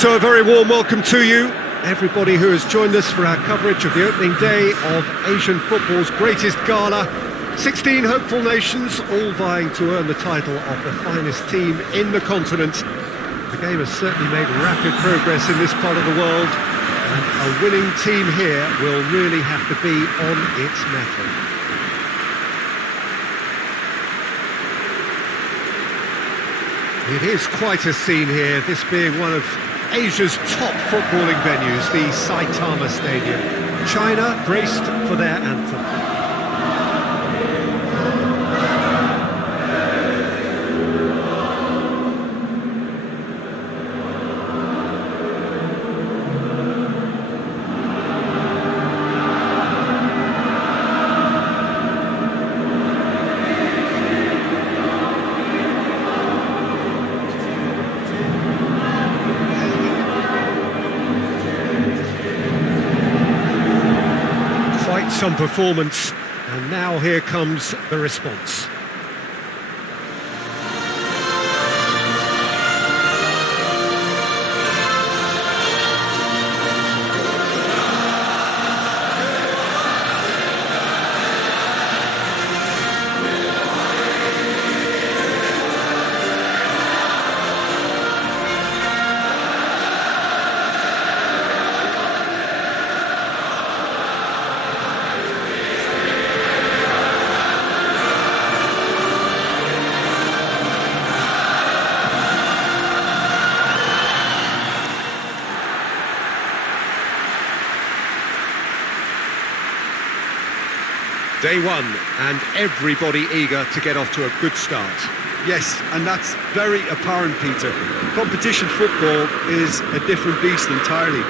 So a very warm welcome to you, everybody who has joined us for our coverage of the opening day of Asian football's greatest gala. 16 hopeful nations, all vying to earn the title of the finest team in the continent. The game has certainly made rapid progress in this part of the world, and a winning team here will really have to be on its mettle. It is quite a scene here, this being one of Asia's top footballing venues, the Saitama Stadium. China braced for their anthem. Some performance, and now here comes the response. Day one, and everybody eager to get off to a good start. Yes, and that's very apparent, Peter. Competition football is a different beast entirely,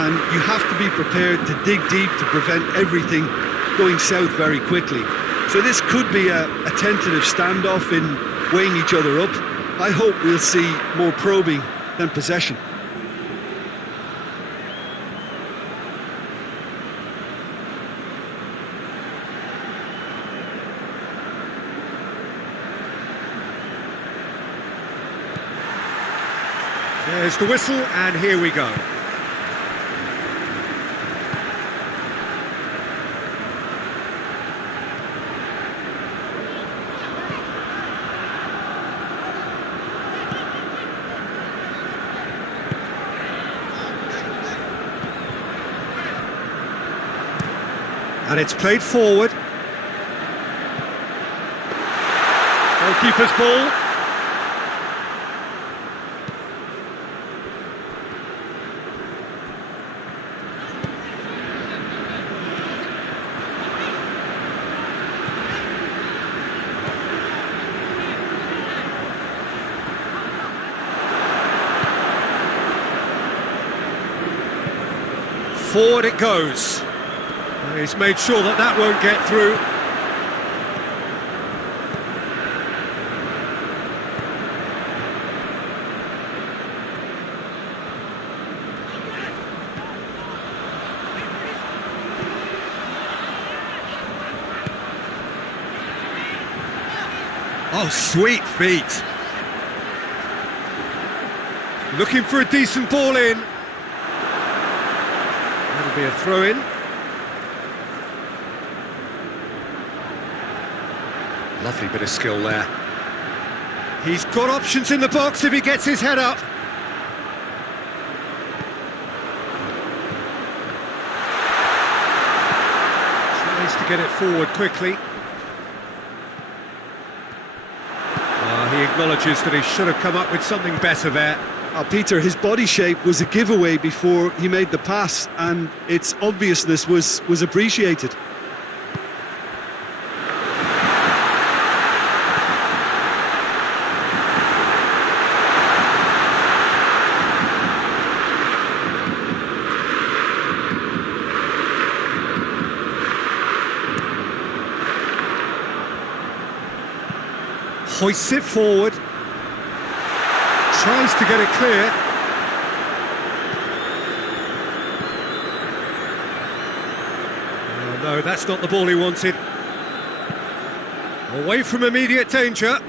and you have to be prepared to dig deep to prevent everything going south very quickly. So this could be a tentative standoff in weighing each other up. I hope we'll see more probing than possession. There's the whistle, and here we go. And it's played forward. Goalkeeper's ball. Forward it goes. He's made sure that that won't get through. Oh, sweet feet. Looking for a decent ball in. That'll be a throw-in. Lovely bit of skill there. He's got options in the box if he gets his head up. Tries to get it forward quickly. He acknowledges that he should have come up with something better there. Peter, his body shape was a giveaway before he made the pass, and its obviousness was appreciated. Hoists it forward. Tries to get it clear. Oh, no, that's not the ball he wanted. Away from immediate danger.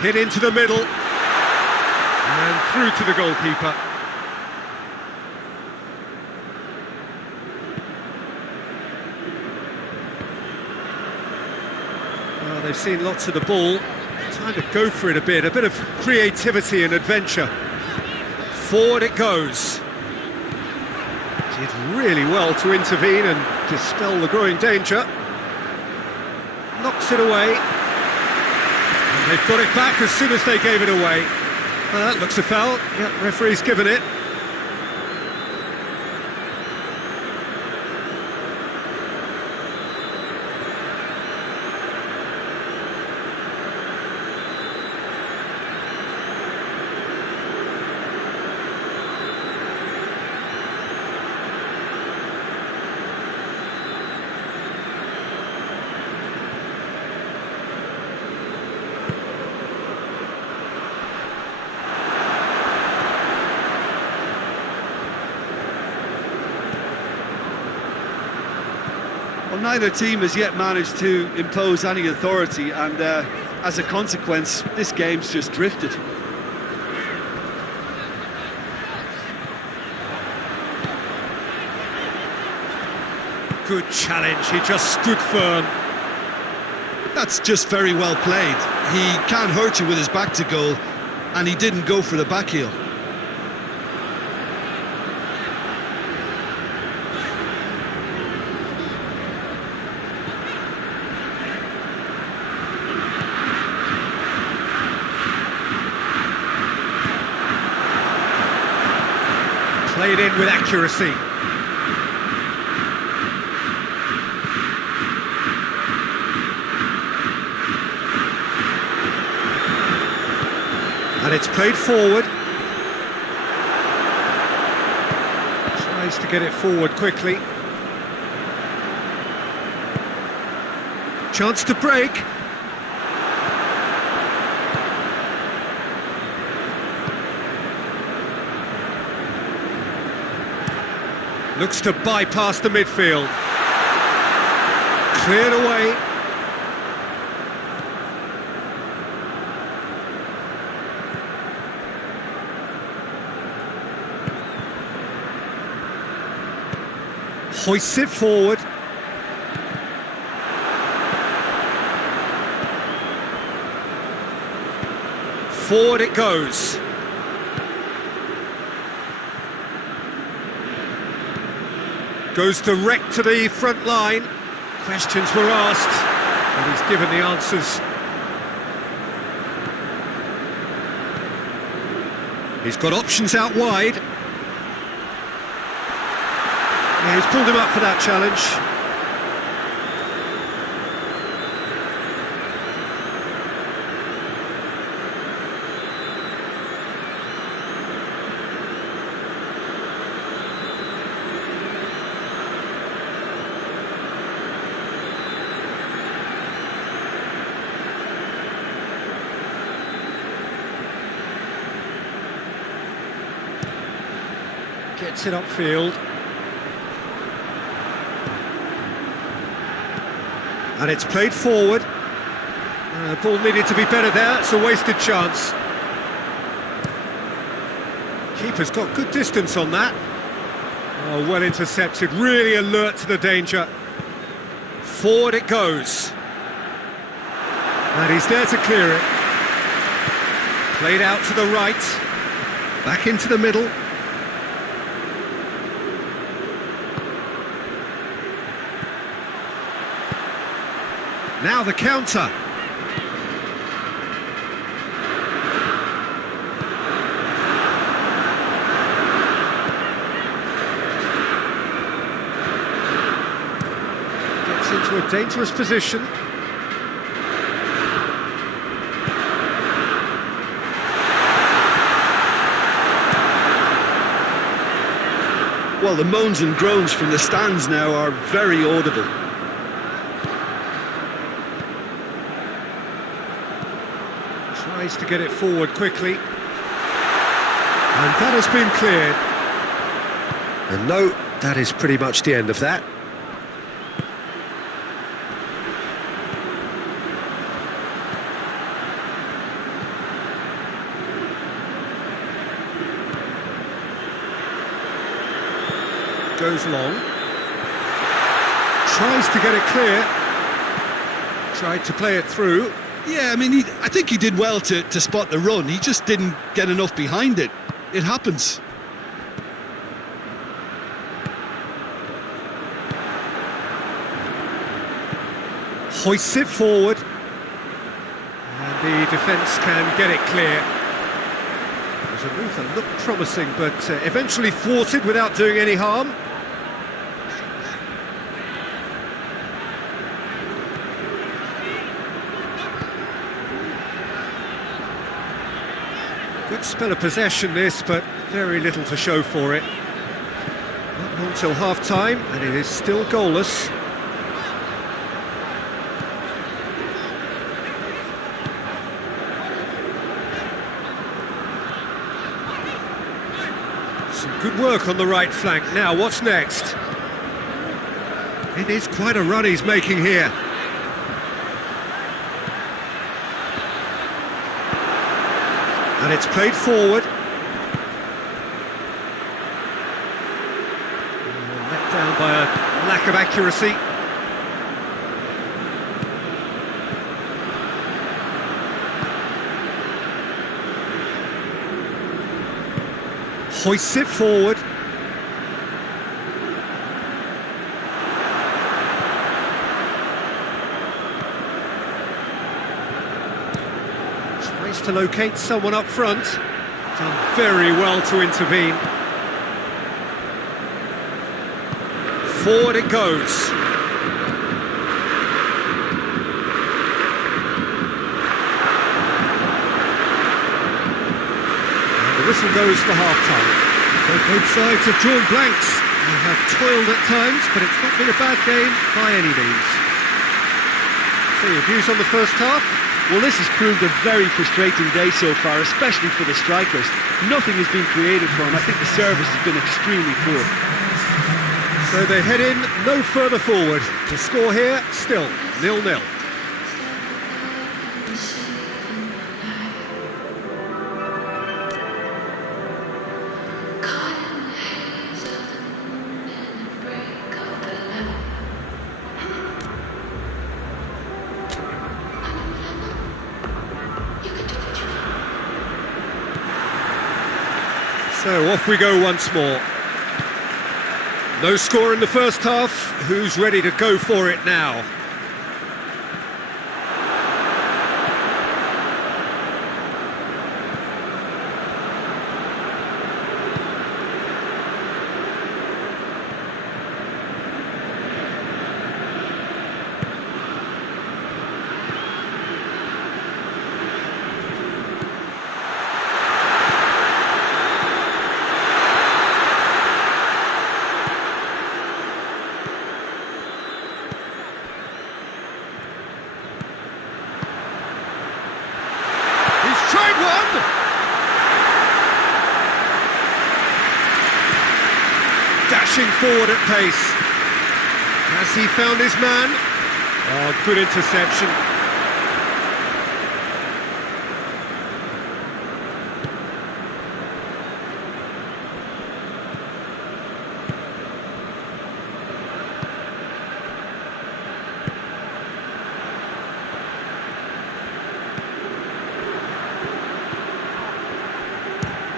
Hit into the middle. And through to the goalkeeper. Well, they've seen lots of the ball. Time to go for it a bit of creativity and adventure. Forward it goes. Did really well to intervene and dispel the growing danger. Knocks it away. And they've got it back as soon as they gave it away. Well, that looks a foul. Yeah, referee's given it. Well, neither team has yet managed to impose any authority, and as a consequence, this game's just drifted. Good challenge, he just stood firm. That's just very well played. He can't hurt you with his back to goal, and he didn't go for the back heel. Played in with accuracy. And it's played forward. Tries to get it forward quickly. Chance to break. Looks to bypass the midfield. Cleared away. Hoists it forward. Forward it goes. Goes direct to the front line. Questions were asked, and he's given the answers. He's got options out wide. Yeah, he's pulled him up for that challenge. Gets it upfield. And it's played forward. The ball needed to be better there, it's a wasted chance. Keeper's got good distance on that. Oh, well intercepted, really alert to the danger. Forward it goes. And he's there to clear it. Played out to the right. Back into the middle. Now the counter. Gets into a dangerous position. Well, the moans and groans from the stands now are very audible. Tries to get it forward quickly. And that has been cleared. And no, that is pretty much the end of that. goes long. Tries to get it clear. Tried to play it through. Yeah, I mean, I think he did well to spot the run. He just didn't get enough behind it. It happens. Hoists it forward. And the defence can get it clear. It was a move that looked promising, but eventually thwarted without doing any harm. Good spell of possession this, but very little to show for it. Not long till half-time, and it is still goalless. Some good work on the right flank. Now, what's next? It is quite a run he's making here. And it's played forward. Let down by a lack of accuracy. Hoists it forward. Tries to locate someone up front. Done very well to intervene. Forward it goes. The whistle goes for half-time. So both sides have drawn blanks. They have toiled at times, but it's not been a bad game by any means. So your views on the first half? Well, this has proved a very frustrating day so far, especially for the strikers. Nothing has been created for them. I think the service has been extremely poor. So they head in no further forward. The score here, still 0-0. So off we go once more. No score in the first half. Who's ready to go for it now? Tried one! Dashing forward at pace. Has he found his man? Oh, good interception.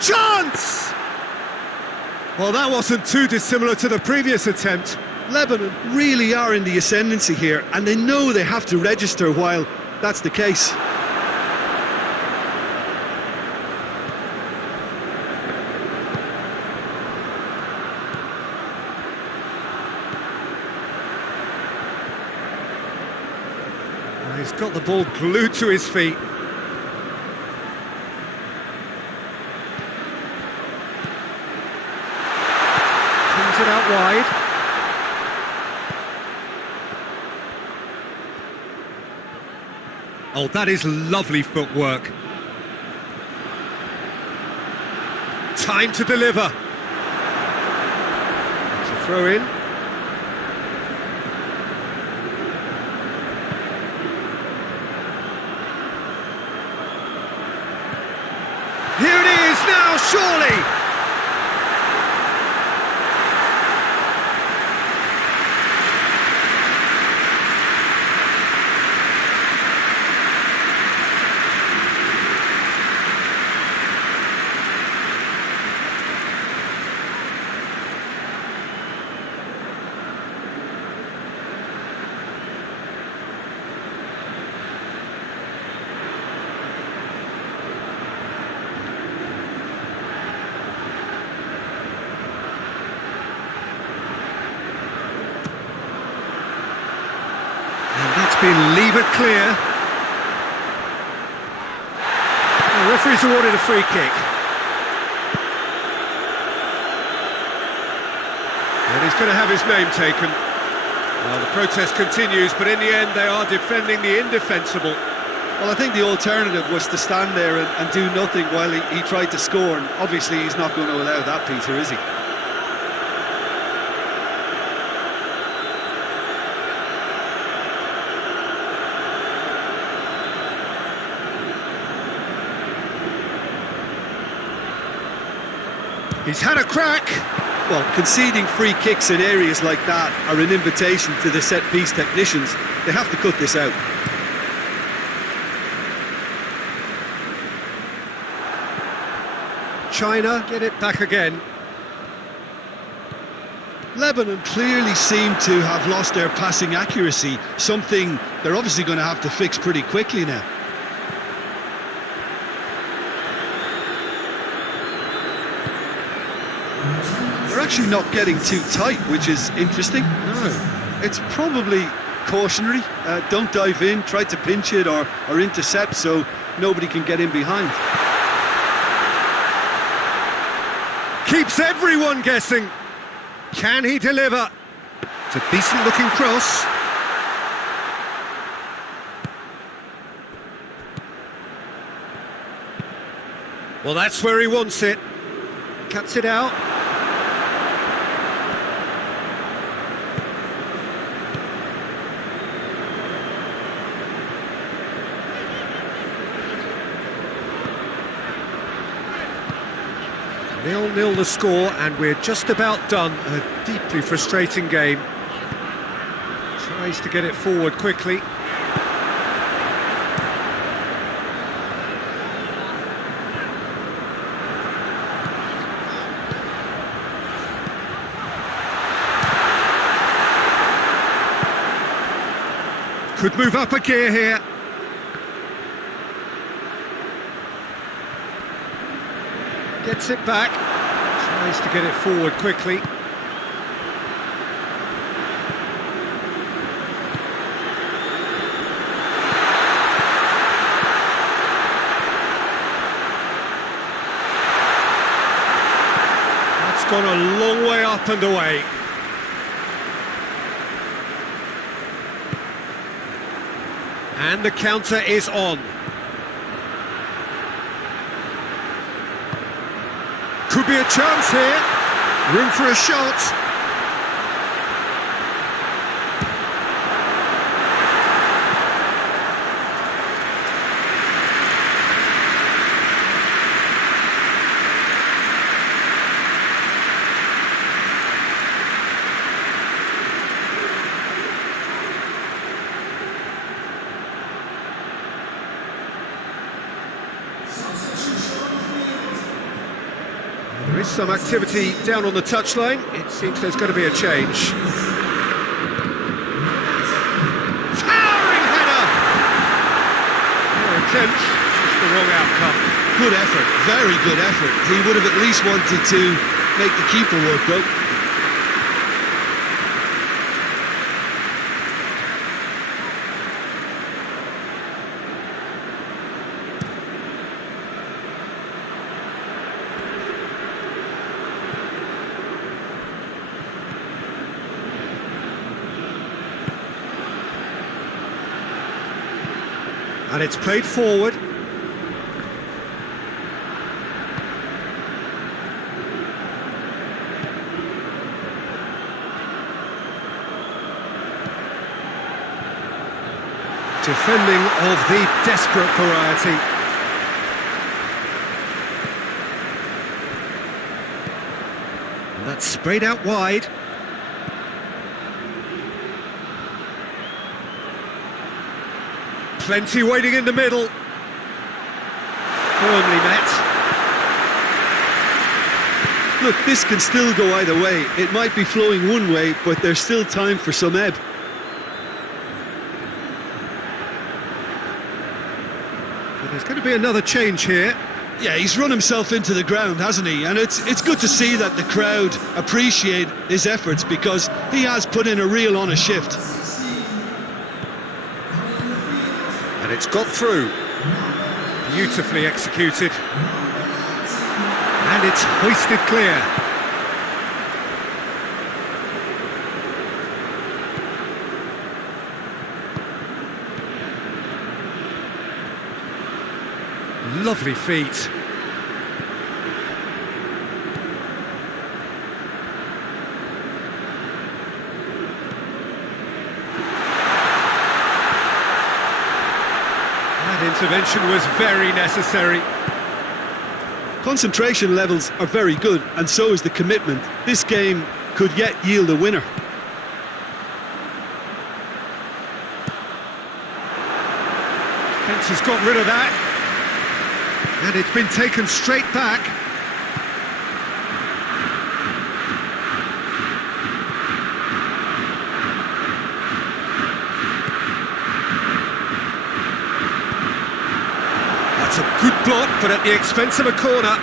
Chance! Well, that wasn't too dissimilar to the previous attempt. Lebanon really are in the ascendancy here, and they know they have to register while that's the case. He's got the ball glued to his feet. It out wide. Oh, that is lovely footwork. Time to deliver. It's a throw in. Here it is now, surely. been levered clear. The referee's awarded a free kick. And he's going to have his name taken. Well, the protest continues, but in the end they are defending the indefensible. Well, I think the alternative was to stand there and do nothing while he tried to score, and obviously he's not going to allow that, Peter, is he? He's had a crack. Well, conceding free kicks in areas like that are an invitation to the set-piece technicians. They have to cut this out. China get it back again. Lebanon clearly seem to have lost their passing accuracy, something they're obviously going to have to fix pretty quickly now. They're actually not getting too tight, which is interesting. No. It's probably cautionary. Don't dive in, try to pinch it or intercept so nobody can get in behind. Keeps everyone guessing. Can he deliver? It's a decent looking cross. Well, that's where he wants it. Cuts it out. Nil-nil the score, and we're just about done. A deeply frustrating game. Tries to get it forward quickly. Could move up a gear here. Gets it back, tries to get it forward quickly. That's gone a long way up and away. And the counter is on. Could be a chance here. Room for a shot. There is some activity down on the touchline. It seems there's going to be a change. Towering header! Poor attempt, just the wrong outcome. Good effort, very good effort. He would have at least wanted to make the keeper work, though. And it's played forward. Defending of the desperate variety. And that's sprayed out wide. Plenty waiting in the middle. Firmly met. Look, this can still go either way. It might be flowing one way, but there's still time for some ebb. So there's going to be another change here. Yeah, he's run himself into the ground, hasn't he? And it's good to see that the crowd appreciate his efforts because he has put in a real honest shift. And it's got through. Beautifully executed. And it's hoisted clear. Lovely feet. That intervention was very necessary. Concentration levels are very good, and so is the commitment. This game could yet yield a winner. Fence has got rid of that. And it's been taken straight back. That's a good block, but at the expense of a corner.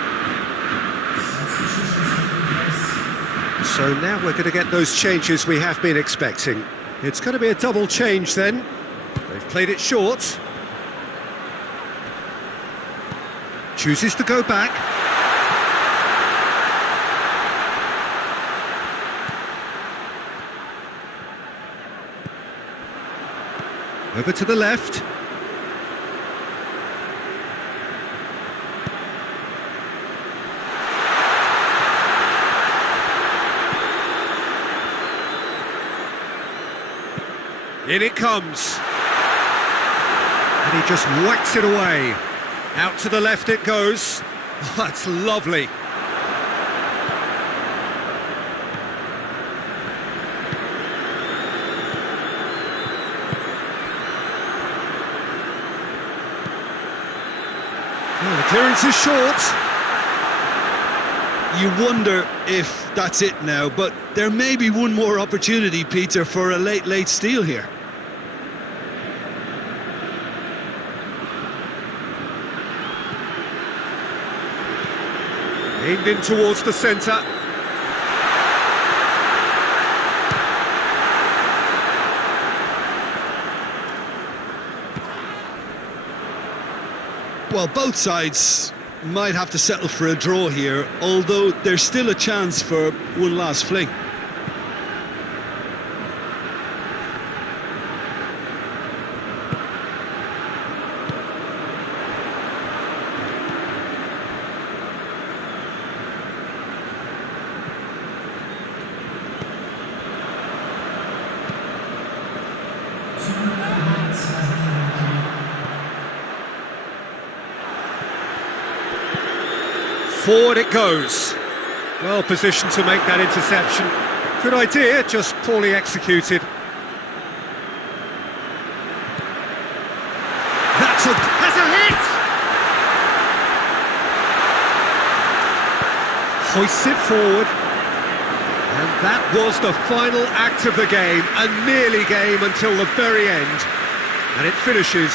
So now we're going to get those changes we have been expecting. It's going to be a double change then. They've played it short. Chooses to go back. Over to the left. In it comes. And he just whacks it away. Out to the left it goes. Oh, that's lovely. Oh, the clearance is short. You wonder if that's it now, but there may be one more opportunity, Peter, for a late steal here. Aimed in towards the centre. Well, both sides might have to settle for a draw here, although there's still a chance for one last fling. Forward it goes. Well positioned to make that interception. Good idea, just poorly executed. Has a hit! Hoists it forward. And that was the final act of the game, a nearly game until the very end. And it finishes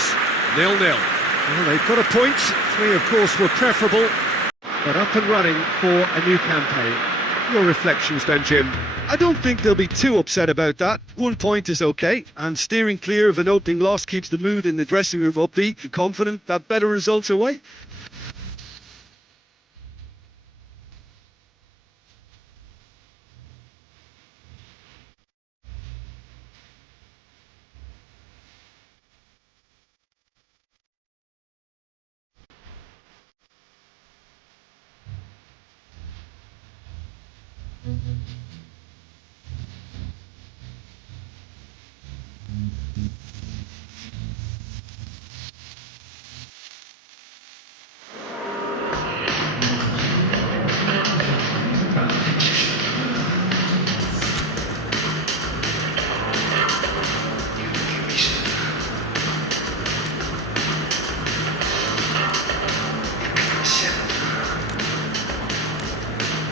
0-0. Well, they've got a point. 3, of course, were preferable. But up and running for a new campaign. Your reflections then, Jim? I don't think they'll be too upset about that. 1 point is okay, and steering clear of an opening loss keeps the mood in the dressing room upbeat and confident that better results await.